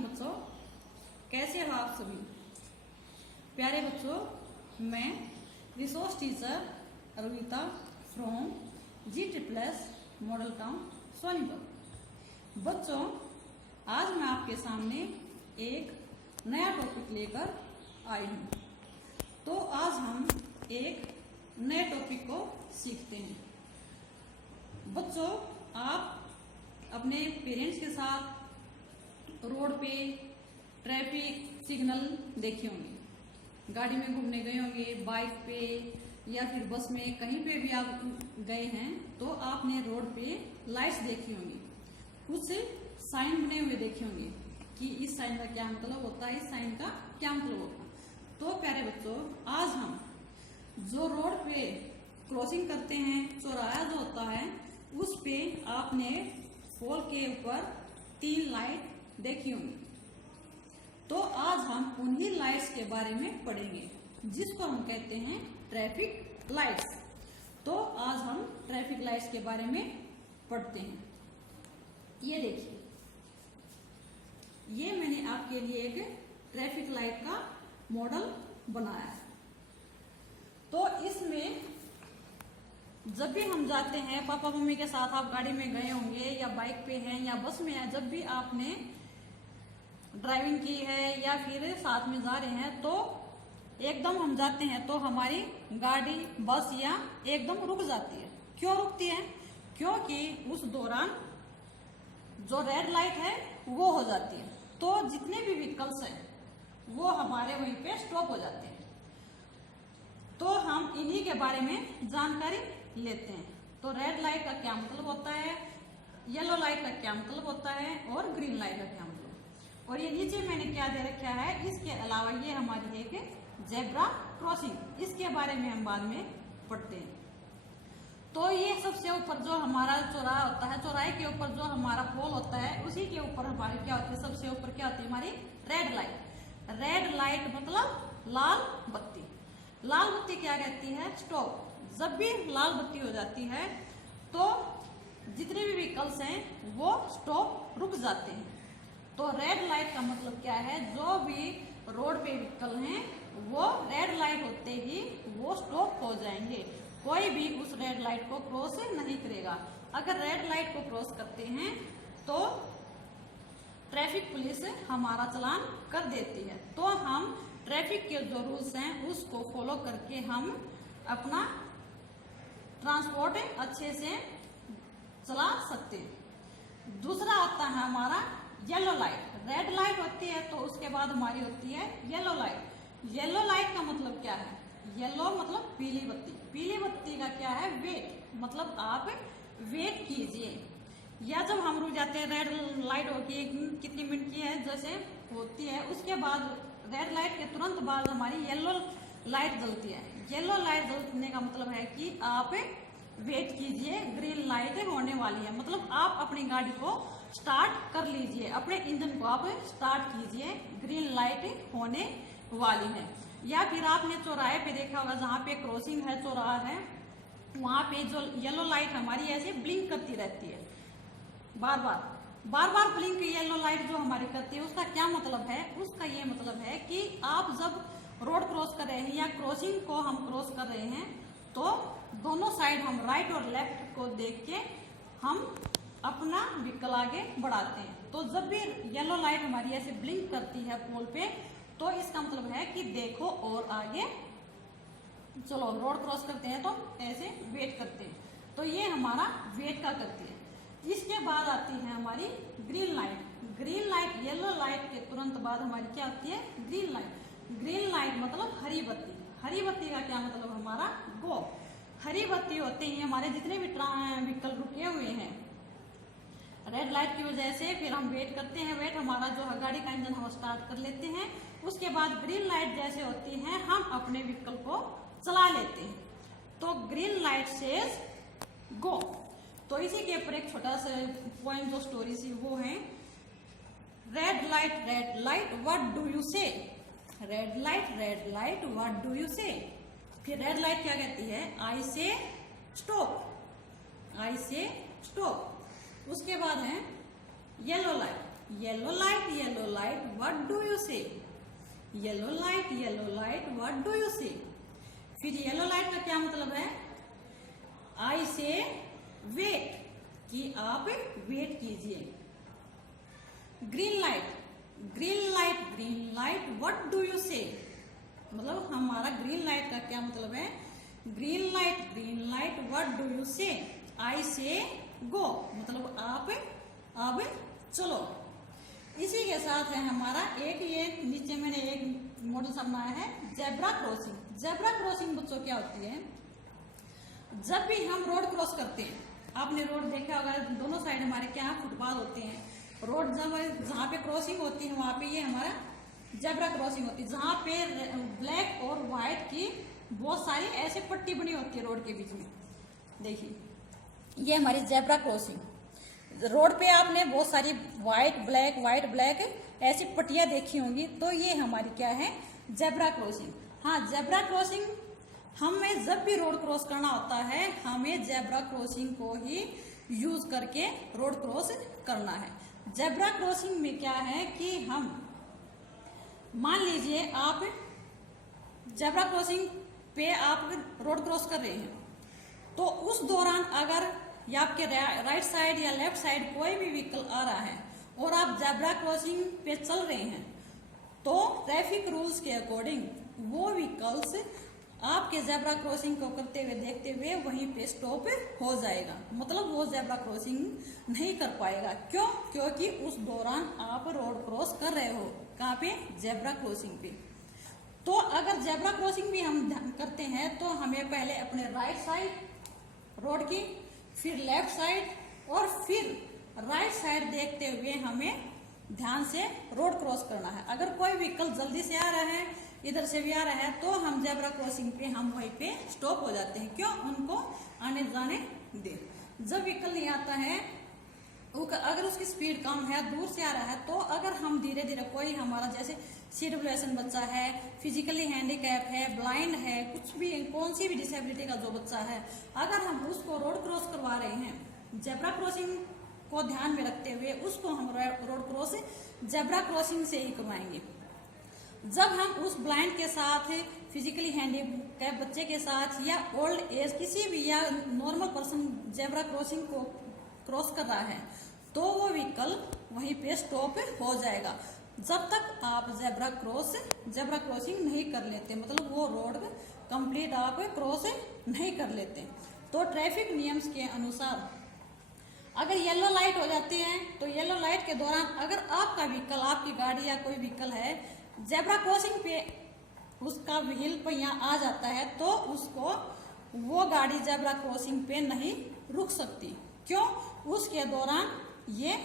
Morning बच्चों, कैसे हो आप सभी प्यारे बच्चों। मैं resource teacher Arvita from G++ model town Sonipat. बच्चों, आज मैं आपके सामने एक नया टॉपिक लेकर आई हूँ। तो आज हम एक नए टॉपिक को सीखते हैं। बच्चों, आप अपने पेरेंट्स के साथ रोड पे ट्रैफिक सिग्नल देखे होंगे, गाड़ी में घूमने गए होंगे, बाइक पे या फिर बस में, कहीं पे भी आप गए हैं तो आपने रोड पे लाइट्स देखी होंगी, कुछ साइन बने हुए देखे होंगे कि इस साइन का क्या मतलब होता है, इस साइन का क्या मतलब होता है। तो प्यारे बच्चों, आज हम जो रोड पे क्रॉसिंग करते हैं, चौराहा जो होता है, उस पे आपने पोल के ऊपर 3 लाइट देखी होंगी। तो आज हम उन्हीं लाइट्स के बारे में पढ़ेंगे जिसको हम कहते हैं ट्रैफिक लाइट्स। तो आज हम ट्रैफिक लाइट्स के बारे में पढ़ते हैं। ये देखिए, ये मैंने आपके लिए एक ट्रैफिक लाइट का मॉडल बनाया है। तो इसमें जब भी हम जाते हैं, पापा मम्मी के साथ आप गाड़ी में गए होंगे या बाइक पे हैं या बस में हैं, जब भी आपने ड्राइविंग की है या फिर साथ में जा रहे हैं, तो एकदम हम जाते हैं तो हमारी गाड़ी बस या एकदम रुक जाती है। क्यों रुकती है? क्योंकि उस दौरान जो रेड लाइट है वो हो जाती है, तो जितने भी व्हीकल्स हैं वो हमारे वहीं पे स्टॉप हो जाते हैं। तो हम इन्हीं के बारे में जानकारी लेते हैं। तो रेड लाइट का क्या मतलब होता है, येलो लाइट का क्या मतलब होता है और ग्रीन लाइट का क्या मतलब। और ये नीचे मैंने क्या दे रखा है, इसके अलावा ये हमारी है कि जेब्रा क्रॉसिंग, इसके बारे में हम बाद में पढ़ते हैं। तो ये सबसे ऊपर जो हमारा चौराहा होता है, चौराहे के ऊपर जो हमारा पोल होता है, उसी के ऊपर हमारी क्या होती है, सबसे ऊपर क्या होती है हमारी रेड लाइट। रेड लाइट मतलब लाल बत्ती। लाल बत्ती क्या कहती है? स्टॉप। जब भी लाल बत्ती हो जाती है तो जितने भी व्हीकल्स हैं वो स्टॉप रुक जाते हैं। तो रेड लाइट का मतलब क्या है, जो भी रोड पे व्हीकल हैं वो रेड लाइट होते ही वो स्टॉप हो जाएंगे, कोई भी उस रेड लाइट को क्रॉस नहीं करेगा। अगर रेड लाइट को क्रॉस करते हैं तो ट्रैफिक पुलिस हमारा चालान कर देती है। तो हम ट्रैफिक के जो रूल्स हैं उसको फॉलो करके हम अपना ट्रांसपोर्ट अच्छे से चला सकते हैं। दूसरा आता है हमारा येलो लाइट। रेड लाइट होती है तो उसके बाद हमारी होती है येलो लाइट। येलो लाइट का मतलब क्या है? येलो मतलब पीली बत्ती। पीली बत्ती का क्या है? वेट, मतलब आप वेट कीजिए। या जब हम रुक जाते हैं, रेड लाइट होती है कितनी मिनट की है जैसे होती है, उसके बाद रेड लाइट के तुरंत बाद हमारी येलो लाइट जलती है। येलो लाइट जलने का मतलब है कि आप वेट कीजिए, ग्रीन लाइट होने वाली है, मतलब आप अपनी गाड़ी को स्टार्ट कर लीजिए, अपने इंजन को आप स्टार्ट कीजिए, ग्रीन लाइट होने वाली है। या फिर आपने चौराहे पे देखा होगा, जहाँ पे क्रॉसिंग है, चौराहा है, वहां पे जो येलो लाइट हमारी ऐसे ब्लिंक करती रहती है, बार बार ब्लिंक येलो लाइट जो हमारी करती है, उसका क्या मतलब है? उसका ये मतलब है कि आप जब रोड क्रॉस कर रहे हैं या क्रॉसिंग को हम क्रॉस कर रहे हैं तो दोनों साइड हम राइट और लेफ्ट को देख के हम अपना व्हीकल आगे बढ़ाते हैं। तो जब भी येलो लाइट हमारी ऐसे ब्लिंक करती है पोल पे, तो इसका मतलब है कि देखो और आगे चलो। रोड क्रॉस करते हैं तो ऐसे वेट करते हैं, तो ये हमारा वेट का करती है। इसके बाद आती है हमारी green light. Green light yellow light के तुरंत बाद हमारी क्या होती है? Green light. ग्रीन लाइट मतलब हरी बत्ती। हरी बत्ती का क्या मतलब? हमारा गो। हरी बत्ती होते ही हमारे जितने भी व्हीकल रुके हुए हैं रेड लाइट की वजह से, फिर हम वेट करते हैं। वेट हमारा जो है गाड़ी का इंजन हम स्टार्ट कर लेते हैं। उसके बाद ग्रीन लाइट जैसे होती है हम अपने व्हीकल को चला लेते हैं। तो ग्रीन लाइट सेज गो। तो इसी के ऊपर एक छोटा सा पॉइंट जो स्टोरी सी वो है, red light what do you say. Red light what do you say. फिर रेड लाइट क्या कहती है? आई से स्टॉप। आई से स्टॉप। उसके बाद है yellow light. Yellow light what do you say? Yellow light what do you say? फिर येलो लाइट का क्या मतलब है? आई से वेट, कि आप वेट कीजिए। Green light what do you से? मतलब हमारा ग्रीन लाइट का क्या मतलब है? Green light what do you से? आई से गो, मतलब आप अब चलो। इसी के साथ है हमारा एक, ये नीचे मैंने एक मॉडल सा बनाया है, जेब्रा क्रॉसिंग। जेब्रा क्रॉसिंग बच्चों क्या होती है? जब भी हम रोड क्रॉस करते हैं, आपने रोड देखा होगा, दोनों साइड हमारे क्या फुटपाथ होते हैं, रोड जहाँ पे क्रॉसिंग होती है वहां पे ये हमारा जेब्रा क्रॉसिंग होती है, जहाँ पे ब्लैक और व्हाइट की बहुत सारी ऐसे पट्टी बनी होती है रोड के बीच में। देखिए ये हमारी जेब्रा क्रॉसिंग। रोड पे आपने बहुत सारी व्हाइट ब्लैक ऐसी पट्टियां देखी होंगी, तो ये हमारी क्या है? Zebra crossing. हाँ, जेब्रा क्रॉसिंग हमें जब भी रोड क्रॉस करना होता है, हमें जेब्रा क्रॉसिंग को ही यूज करके रोड क्रॉस करना है। जेब्रा क्रॉसिंग में क्या है कि हम मान लीजिए आप जेब्रा क्रॉसिंग पे आप रोड क्रॉस कर रहे हैं, तो उस दौरान अगर या आपके राइट साइड या लेफ्ट साइड कोई भी व्हीकल आ रहा है और आप जेब्रा क्रॉसिंग पे चल रहे हैं, तो ट्रैफिक रूल्स के अकॉर्डिंग वो व्हीकल्स आपके जेब्रा क्रॉसिंग को करते हुए देखते हुए वहीं पे स्टॉप हो जाएगा, मतलब वो जेब्रा क्रॉसिंग नहीं कर पाएगा। क्यों? क्योंकि उस दौरान आप रोड क्रॉस कर रहे हो। कहाँ पे? जेब्रा क्रॉसिंग पे। तो अगर जेब्रा क्रॉसिंग भी हम करते हैं तो हमें पहले अपने राइट साइड रोड की, फिर लेफ्ट साइड और फिर राइट साइड देखते हुए हमें ध्यान से रोड क्रॉस करना है। अगर कोई व्हीकल जल्दी से आ रहा है, इधर से भी आ रहा है, तो हम जेब्रा क्रॉसिंग पे हम वहीं पे स्टॉप हो जाते हैं। क्यों? उनको आने जाने दे। जब व्हीकल नहीं आता है, अगर उसकी स्पीड कम है, दूर से आ रहा है, तो अगर हम धीरे धीरे, कोई हमारा जैसे CWSN बच्चा है, फिजिकली हैंडीकैप है, ब्लाइंड है, कुछ भी कौन सी भी डिसेबिलिटी का जो बच्चा है, अगर हम उसको रोड क्रॉस करवा रहे हैं, जेब्रा क्रॉसिंग को ध्यान में रखते हुए उसको हम रोड क्रॉस जेब्रा क्रॉसिंग से ही करवाएंगे। जब हम उस ब्लाइंड के साथ, फिजिकली हैंडीकैप बच्चे के साथ या ओल्ड एज किसी भी या नॉर्मल पर्सन जेब्रा क्रॉसिंग को क्रॉस कर रहा है, तो वो व्हीकल वहीं पे स्टॉप हो जाएगा जब तक आप जेब्रा क्रॉसिंग नहीं कर लेते, मतलब वो रोड कंप्लीट आप क्रॉस नहीं कर लेते। तो ट्रैफिक नियम्स के अनुसार अगर येलो लाइट हो जाती है, तो येलो लाइट के दौरान अगर आपका व्हीकल, आपकी गाड़ी या कोई व्हीकल है, जेब्रा क्रॉसिंग पे उसका व्हील पहिया आ जाता है, तो उसको वो गाड़ी जेब्रा क्रॉसिंग पे नहीं रुक सकती। क्यों? उसके दौरान ये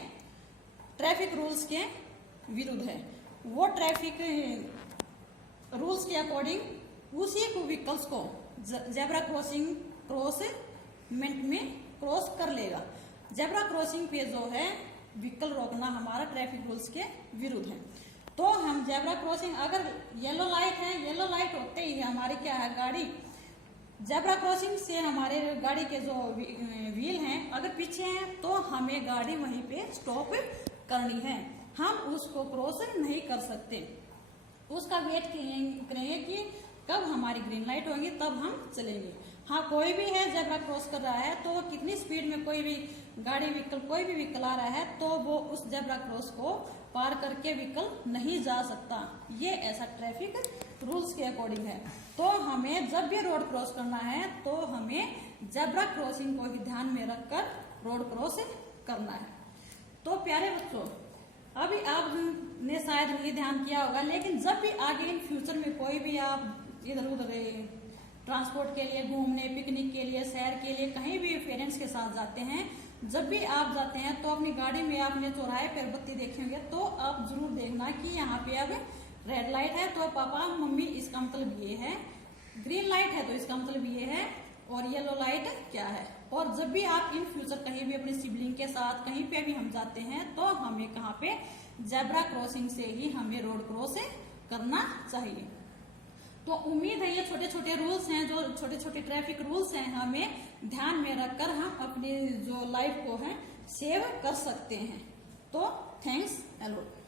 ट्रैफिक रूल्स के विरुद्ध है। वो ट्रैफिक रूल्स के अकॉर्डिंग उसी को व्हीकल्स को जेब्रा क्रॉसिंग क्रॉसमेंट में क्रॉस कर लेगा। जेब्रा क्रॉसिंग पे जो है व्हीकल रोकना हमारा ट्रैफिक रूल्स के विरुद्ध है। तो हम जेब्रा क्रॉसिंग, अगर येलो लाइट है, येलो लाइट होते ही हमारी क्या है, गाड़ी जेब्रा क्रॉसिंग से हमारे गाड़ी के जो व्हील हैं अगर पीछे हैं, तो हमें गाड़ी वहीं पे स्टॉप करनी है, हम उसको क्रॉस नहीं कर सकते। उसका वेट करेंगे कि कब हमारी ग्रीन लाइट होगी तब हम चलेंगे। हाँ, कोई भी है जेब्रा क्रॉस कर रहा है, तो वो कितनी स्पीड में कोई भी गाड़ी व्हीकल कोई भी व्हीकल आ रहा है, तो वो उस जेब्रा क्रॉस को पार करके व्हीकल नहीं जा सकता। ये ऐसा ट्रैफिक रूल्स के अकॉर्डिंग है। तो हमें जब भी रोड क्रॉस करना है, तो हमें जेब्रा क्रॉसिंग को ही ध्यान में रखकर रोड क्रॉस करना है। तो प्यारे बच्चों, अभी आपने शायद नहीं ध्यान किया होगा, लेकिन जब भी आगे इन फ्यूचर में कोई भी आप इधर उधर ट्रांसपोर्ट के लिए, घूमने, पिकनिक के लिए, सैर के लिए कहीं भी पेरेंट्स के साथ जाते हैं, जब भी आप जाते हैं तो अपनी गाड़ी में आपने चौराहे पर बत्ती देखे होंगे, तो आप जरूर देखना कि यहाँ पे अब रेड लाइट है तो पापा मम्मी इसका मतलब ये है, ग्रीन लाइट है तो इसका मतलब ये है, और येलो लाइट क्या है। और जब भी आप इन फ्यूचर कहीं भी अपने सिबलिंग के साथ कहीं पे भी हम जाते हैं, तो हमें कहाँ पे जेब्रा क्रॉसिंग से ही हमें रोड क्रॉस करना चाहिए। तो उम्मीद है ये छोटे छोटे रूल्स हैं, जो छोटे छोटे ट्रैफिक रूल्स हैं, हमें ध्यान में रखकर हम अपनी जो लाइफ को है सेव कर सकते हैं। तो थैंक्स। अलॉट।